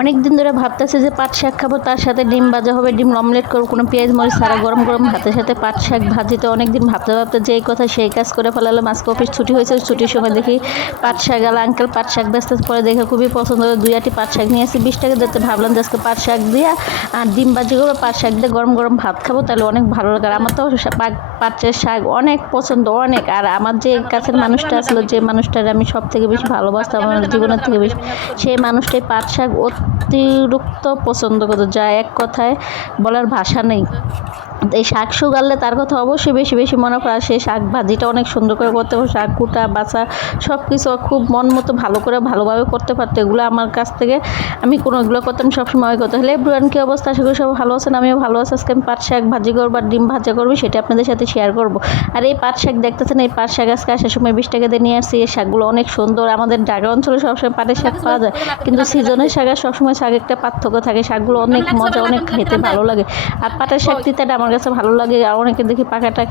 অনেক দিন ধরে ভাবতেছি যে পাট শাক খাবো, তার সাথে ডিম ভাজা হবে, ডিম অমলেট করবো, কোনো পেঁয়াজ মরিচ ছাড়া গরম গরম ভাতের সাথে পাট শাক ভাজিতে অনেক দিন ভাবতে ভাবতে যেই কথা সেই কাজ করে ফেলালাম। আজকে অফিস ছুটি হয়েছে, ছুটির সময় দেখি পাট শাক আলা আঙ্কেল পাট শাক ব্যস্ত, পরে দেখে খুবই পছন্দ করে 2-8টি পাট শাক নিয়ে আসি 20 টাকা দিতে। ভাবলাম যে আজকে পাট শাক দিয়ে আর ডিম ভাজি করবো, পাট শাক দিয়ে গরম গরম ভাত খাবো, তাহলে অনেক ভালো লাগে। আর আমার তো পাটের শাক অনেক পছন্দ অনেক। আর আমার যে কাছের মানুষটা আসলো, যে মানুষটার আমি সব থেকে বেশি ভালোবাসতাম আমার জীবনের থেকে বেশি, সেই মানুষটাই পাট শাক অতিরিক্ত পছন্দ করতো, যা এক কথায় বলার ভাষা নেই। এই শাক শুকালে তার কথা অবশ্যই বেশি বেশি মনে পড়ে। সেই শাক ভাজিটা অনেক সুন্দর করে করতে হবে, শাক কুটা বাছা সব কিছু খুব মন মতো ভালো করে ভালোভাবে করতে পারতো। এগুলো আমার কাছ থেকে আমি কোনো এগুলো করতাম সবসময় করতে হলে। এভরিওয়ান কী অবস্থা, আশা করি সব ভালো আছেন, আমিও ভালো আছি। আজকে আমি পাট শাক ভাজি করবো আর ডিম ভাজা করবো, সেটা আপনাদের সাথে শেয়ার করবো। আর এই পাট শাক দেখতেছেন, এই পাট শাক আজকে আসার সময় 20 টাকা দিয়ে নিয়ে আসছি। এই শাকগুলো অনেক সুন্দর। আমাদের ঢাকা অঞ্চলে সবসময় পাটের শাক পাওয়া যায়, কিন্তু সিজনের শাক আর সবসময় শাক একটা পার্থক্য থাকে। শাকগুলো অনেক মজা, অনেক খেতে ভালো লাগে। আর পাটের শাক তিতাটা আমার কাছে ভালো লাগে। আর অনেকে দেখি পাকাটা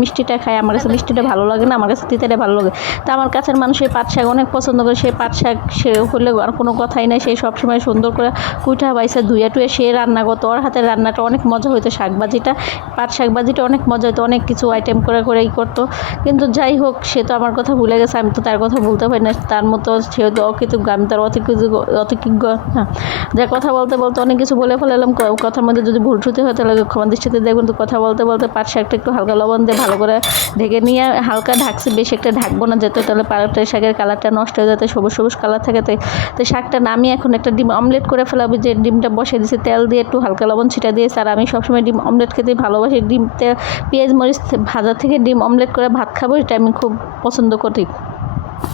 মিষ্টিটা খায়, আমার কাছে মিষ্টিটা ভালো লাগে না, আমার কাছে তিতাটা ভালো লাগে। তো আমার কাছের মানুষ এই পাট শাক অনেক পছন্দ করে। সেই পাট শাক সে হলে আর কোনো কথাই নাই, সেই সবসময় সুন্দর করে কুইটা বাইসা ধুয়ে টুয়ে সে রান্না করতো। ওর হাতের রান্নাটা অনেক মজা হইতো। শাকবাজিটা পাট শাকবাজিটা অনেক মজা হতো, অনেক কিছু আইটেম করে করেই করতো। কিন্তু যাই হোক, সে তো আমার কথা ভুলে গেছে, আমি তো তার কথা ভুলতে পারি না। তার মতো সেহেতু অকৃতজ্ঞ, আমি তার অতিজ্ঞ না। যা কথা বলতে বলতে অনেক কিছু বলে ফেলালাম। কথার মধ্যে যদি ভুল ত্রুটি হয় তাহলে ক্ষমা দৃষ্টিতে দেখবেন। তো কথা বলতে বলতে পাট শাকটা একটু হালকা লবণ দিয়ে ভালো করে ঢেকে নিয়ে, হালকা ঢাকছি, বেশি একটা ঢাকবো না, যেতে তাহলে পাটের শাকের কালারটা নষ্ট হয়ে যাতে সবুজ সবুজ কালার থাকে। তো শাকটা নামিয়ে এখন একটা ডিম অমলেট করে ফেলাবো। যে ডিমটা বসিয়ে দিয়েছি, তেল দিয়ে একটু হালকা লবণ ছিটা দিয়েছি। আর আমি সবসময় ডিম অমলেট খেতে ভালোবাসি। ডিমতে পেঁয়াজ মরিচ ভাজা থেকে ডিম অমলেট করে ভাত খাবো, এটা আমি খুব পছন্দ করি।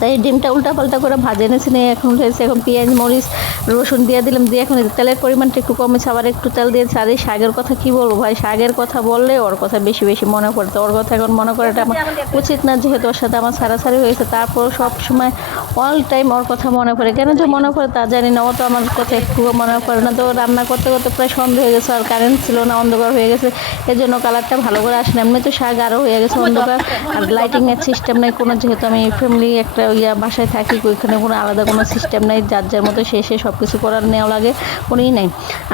তাই ডিমটা উল্টাপাল্টা করে ভাজে এনেছি, নিয়ে এখন উঠেছে। এখন পেঁয়াজ মরিচ রসুন দিয়ে দিলাম, দিয়ে এখন তেলের পরিমাণটা একটু কমেছে, আবার একটু তেল দিয়েছে। আর এই শাকের কথা কি বলবো ভাই, শাকের কথা বললে ওর কথা বেশি বেশি মনে পড়তো। ওর কথা এখন মনে করাটা আমার উচিত না, যেহেতু ওর সাথে আমার ছাড়াছাড়ি হয়েছে। তারপর সব সময় অল টাইম ওর কথা মনে পড়ে, কেন যে মনে পড়ে তা জানি না। ও তো আমার কথা একটুও মনে পড়ে না। তো রান্না করতে করতে প্রায় সন্ধ্যা হয়ে গেছে, আর কারেন্ট ছিল না, অন্ধকার হয়ে গেছে, এই জন্য কালারটা ভালো করে আসে না। এমনি তো শাক আরও হয়ে গেছে অন্ধকার, আর লাইটিংয়ের সিস্টেম নেই কোনো, যেহেতু আমি ফ্যামিলি একটা বাসায় থাকি, ওইখানে কোনো আলাদা কোনো সিস্টেম নাই, যার যার মতো সে সব কিছু করার নেওয়া লাগে, কোনোই নাই।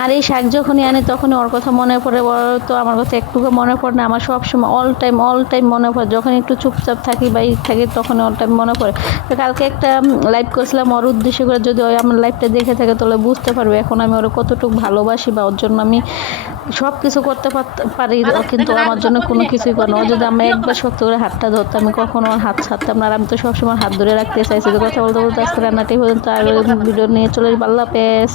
আর এই শাক যখনই আনে তখনই ওর কথা মনে পড়ে। তো আমার কথা একটুকু মনে পড়ে না, আমার সব সময় অল টাইম মনে পড়ে। যখন একটু চুপচাপ থাকি বা থাকি তখন অল টাইম মনে পড়ে। তো কালকে একটা লাইভ করেছিলাম ওর উদ্দেশ্য করে, যদি ওই আমার লাইভটা দেখে থাকে তাহলে বুঝতে পারবে এখন আমি ওর কতটুকু ভালোবাসি, বা ওর জন্য আমি সব কিছু করতে পারি, কিন্তু আমার জন্য কোনো কিছুই করে না। ও যদি আমি একবার শক্ত করে হাতটা ধরতো, আমি কখনো ওর হাত ছাড়তাম না। আর আমি তো সবসময় হাত ধরে রাখতে চাইছি। তো কথা বলতে বলতে আজকে রান্নাটি পর্যন্ত, আর ভিডিও নিয়ে চলে আল্লাহ হাফেজ।